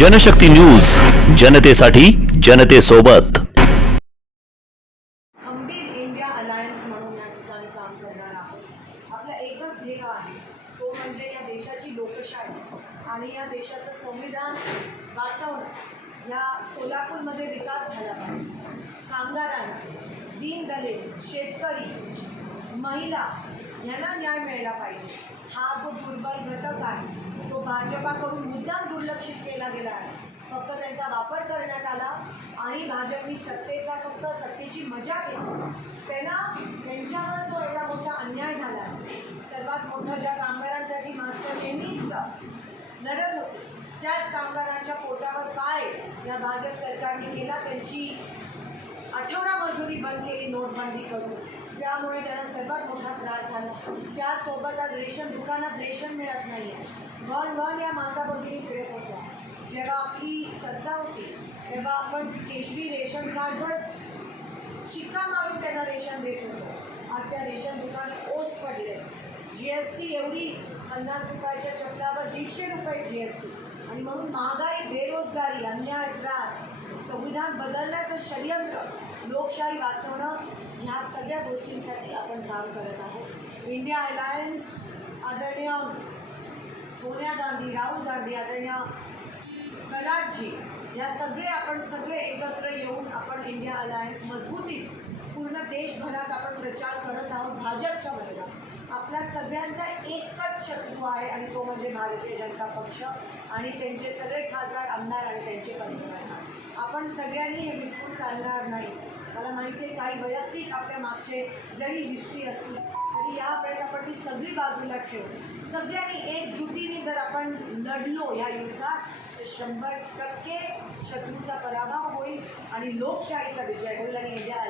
Janshakti news जनतेसाठी जनतेसोबत. खंबीर इंडिया अलायन्स म्हणून या ठिकाणी काम करणार आहोत. आपलं एकच ध्येय आहे तो म्हणजे या देशाची लोकशाही आणि या देशाचं संविधान वाचवणं. या सोलापूरमध्ये विकास झाला पाहिजे. कामगारांना दीनदलित शेतकरी महिला यांना न्याय मिळाला पाहिजे. हा जो दुर्बल घटक आहे जो भाजपाकडून मुद्दाम दुर्लक्षित केला गेला आहे. फक्त त्यांचा वापर करण्यात आला आणि भाजपनी सत्तेचा फक्त सत्तेची मजा घेतली त्यांना त्यांच्यावर जो एवढा मोठा अन्याय झाला असेल सर्वात मोठा ज्या कामगारांसाठी मास्टर नेहमीच लढत होते त्याच कामगारांच्या पोटावर पाय या भाजप सरकारने केला. त्यांची आठवडा मजुरी बंद केली नोटबंदी करून. त्यामुळे त्यांना सर्वात मोठा त्रास झाला. त्यासोबत आज रेशन दुकानात रेशन मिळत नाही आहे वन वन या मागाबोधीने फिरत होत्या जेव्हा आपली सत्ता होती तेव्हा आपण केशरी रेशन कार्डवर शिक्का मारून त्यांना रेशन देत होतो. आज त्या रेशन दुकान ओस पडले जी एस टी एवढी पन्नास रुपयाच्या चपलावर दीडशे रुपये जी एस टी आणि म्हणून महागाई बेरोजगारी अन्याय त्रास संविधान बदलण्याचं षडयंत्र लोकशाही वाचवणं ह्या सगळ्या गोष्टींसाठी आपण काम करत आहोत. इंडिया अलायन्स आदरणीय सोनिया गांधी राहुल गांधी आदरणीय कलाटजी या सगळे आपण सगळे एकत्र येऊन आपण इंडिया अलायन्स मजबूती पूर्ण देशभरात आपण प्रचार करत आहोत भाजपच्या वर्गात आपला सगळ्यांचा एकच शत्रू आहे आणि तो म्हणजे भारतीय जनता पक्ष आणि त्यांचे सगळे खासदार आमदार आणि त्यांचे पंतप्रधान. आपण सगळ्यांनी हे विस्फोट चालणार नाही. मला माहिती आहे काही वैयक्तिक आपल्या मागचे जरी हिस्ट्री असली तरी यावेळेस आपण ती सगळी बाजूला ठेवू. सगळ्यांनी एकजुटीने जर आपण लढलो या युद्धात तर शंभर टक्के शत्रूचा पराभव होईल आणि लोकशाहीचा विजय होईल आणि इंडिया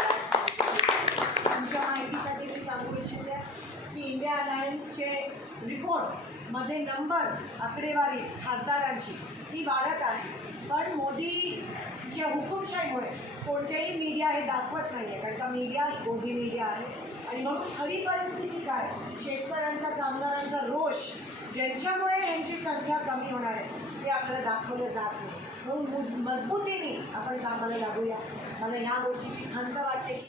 अलायन्सचे रिपोर्टमध्ये नंबर्स आकडेवारी खासदारांची ही वाढत आहे. पण मोदीच्या हुकुमशाहीमुळे कोणतेही मीडिया हे दाखवत नाही आहे कारण का मीडिया ही गोडी मीडिया आहे. आणि म्हणून खरी परिस्थिती काय? शेतकऱ्यांचा कामगारांचा रोष ज्यांच्यामुळे यांची संख्या कमी होणार आहे ते आपल्याला दाखवलं जात नाही. म्हणून मुज मजबूतीने आपण कामाला लागूया. मला ह्या गोष्टीची खंत वाटते की